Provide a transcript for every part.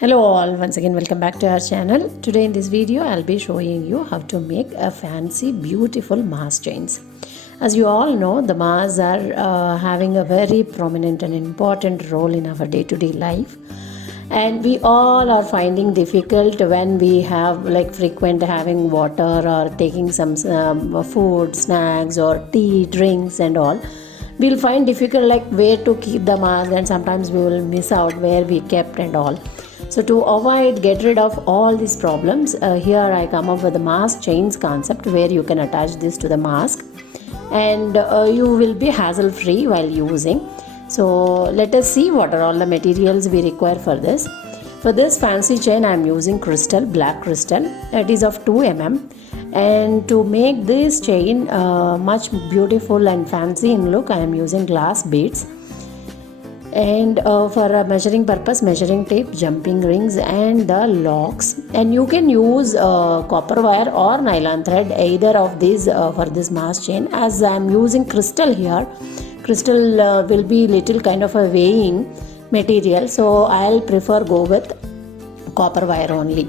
Hello all, once again welcome back to our channel. Today in this video I'll be showing you how to make a fancy beautiful mass chains. As you all know, the mass are having a very prominent and important role in our day-to-day life, and we all are finding difficult when we have like frequent having water or taking some food, snacks or tea, drinks and all. We'll find difficult like where to keep the mask, and sometimes we will miss out where we kept and all. So to get rid of all these problems, here I come up with the mask chains concept where you can attach this to the mask, and you will be hassle free while using. So let us see what are all the materials we require for this. For this fancy chain I am using crystal, black crystal. It is of 2 mm, and to make this chain much beautiful and fancy in look, I am using glass beads. And for a measuring purpose, measuring tape, jumping rings and the locks, and you can use copper wire or nylon thread, either of these for this mask chain. As I am using crystal here, crystal will be little kind of a weighing material, so I'll prefer go with copper wire only.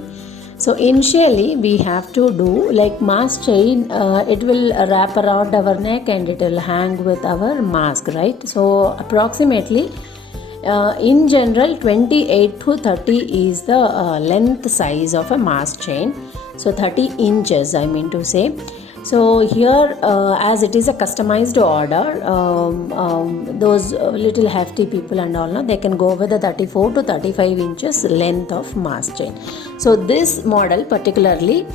So initially we have to do like mask chain, it will wrap around our neck and it will hang with our mask, right? So approximately in general 28 to 30 is the length size of a mask chain, so 30 inches I mean to say. So here as it is a customized order, those little hefty people and all, they can go with the 34 to 35 inches length of mask chain. So this model particularly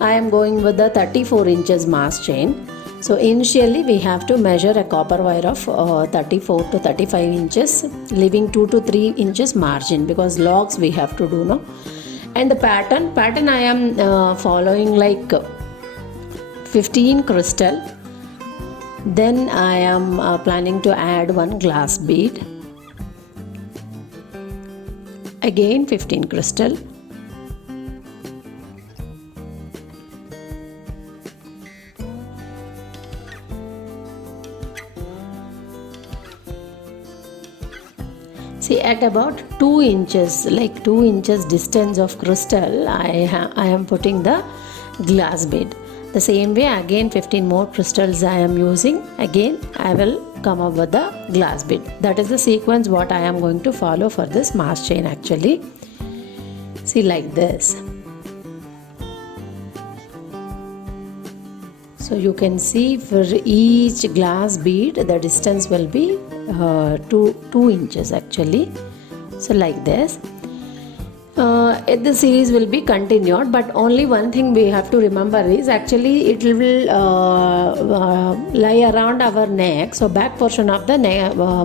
I am going with the 34 inches mask chain. So initially we have to measure a copper wire of 34 to 35 inches, leaving 2 to 3 inches margin because logs we have to do now. And the pattern I am following like 15 crystal, then I am planning to add one glass bead, again 15 crystal, see at about 2 inches, like 2 inches distance of crystal, I am putting the glass bead. The same way again 15 more crystals I am using, again I will come up with the glass bead. That is the sequence what I am going to follow for this mask chain actually. See, like this. So you can see for each glass bead the distance will be 2 inches actually. So like this. The series will be continued, but only one thing we have to remember is actually it will lie around our neck. So back portion of the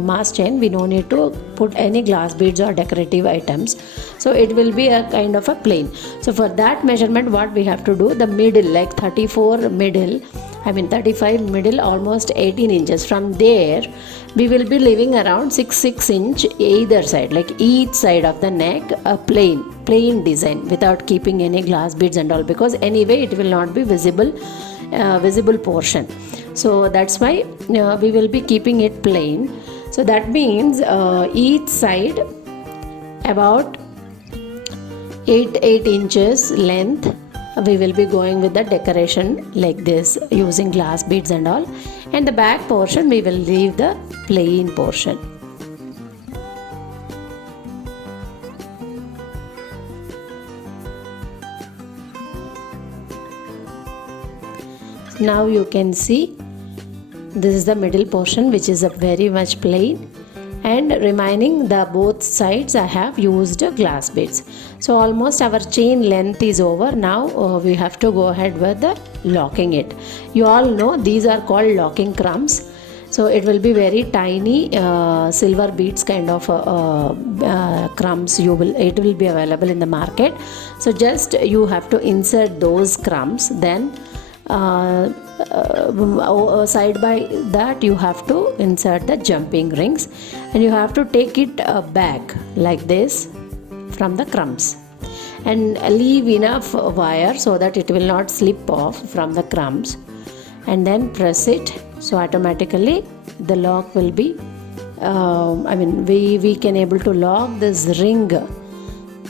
mask chain we no need to put any glass beads or decorative items, so it will be a kind of a plain. So for that measurement what we have to do, the middle like 34 middle, I mean 35 middle, almost 18 inches. From there we will be leaving around 6 inch either side, like each side of the neck, a plain design without keeping any glass beads and all, because anyway it will not be visible portion. So that's why we will be keeping it plain. So that means each side about 8 inches length we will be going with the decoration like this using glass beads and all, and the back portion we will leave the plain portion. Now you can see this is the middle portion which is a very much plain, and remaining the both sides I have used glass beads. So almost our chain length is over. Now we have to go ahead with the locking it. You all know these are called locking crumbs. So it will be very tiny silver beads kind of crumbs. It will be available in the market. So just you have to insert those crumbs, then side by that you have to insert the jumping rings, and you have to take it back like this from the crumbs, and leave enough wire so that it will not slip off from the crumbs, and then press it. So automatically the lock will be we can able to lock this ring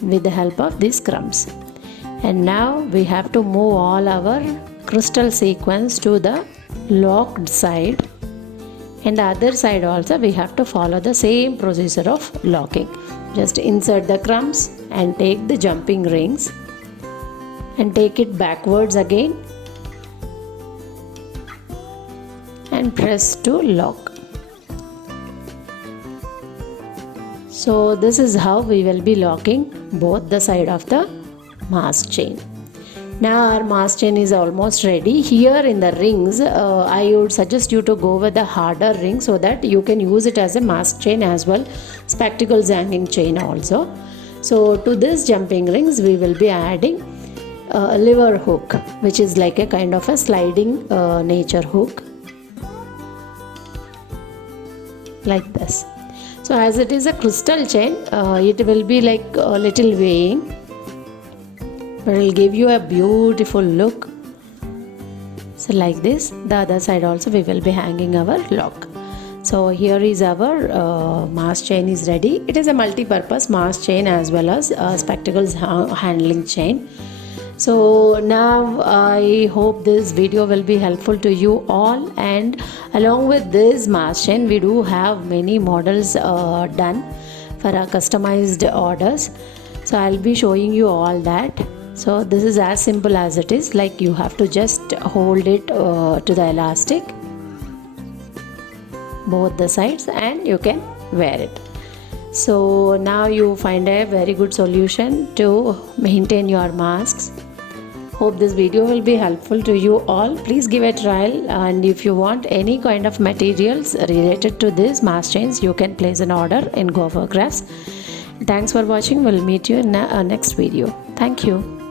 with the help of these crumbs. And now we have to move all our crystal sequins to the locked side, and the other side also we have to follow the same procedure of locking. Just insert the crumbs and take the jumping rings and take it backwards again and press to lock. So this is how we will be locking both the side of the mask chain. Now our mask chain is almost ready. Here in the rings, I would suggest you to go with the harder ring so that you can use it as a mask chain as well, spectacles hanging chain also. So to this jumping rings we will be adding a lever hook, which is like a kind of a sliding nature hook, like this. So as it is a crystal chain, it will be like a little weighing, but it will give you a beautiful look. So like this, the other side also we will be hanging our lock. So here is our mask chain is ready. It is a multi-purpose mask chain as well as spectacles handling chain. So now I hope this video will be helpful to you all, and along with this mask chain we do have many models done for our customized orders. So I'll be showing you all that. So this is as simple as it is, like you have to just hold it to the elastic, both the sides, and you can wear it. So now you find a very good solution to maintain your masks. Hope this video will be helpful to you all. Please give a trial, and if you want any kind of materials related to this mask chains, you can place an order in Go4Crafts. Thanks for watching. We'll meet you in next video. Thank you.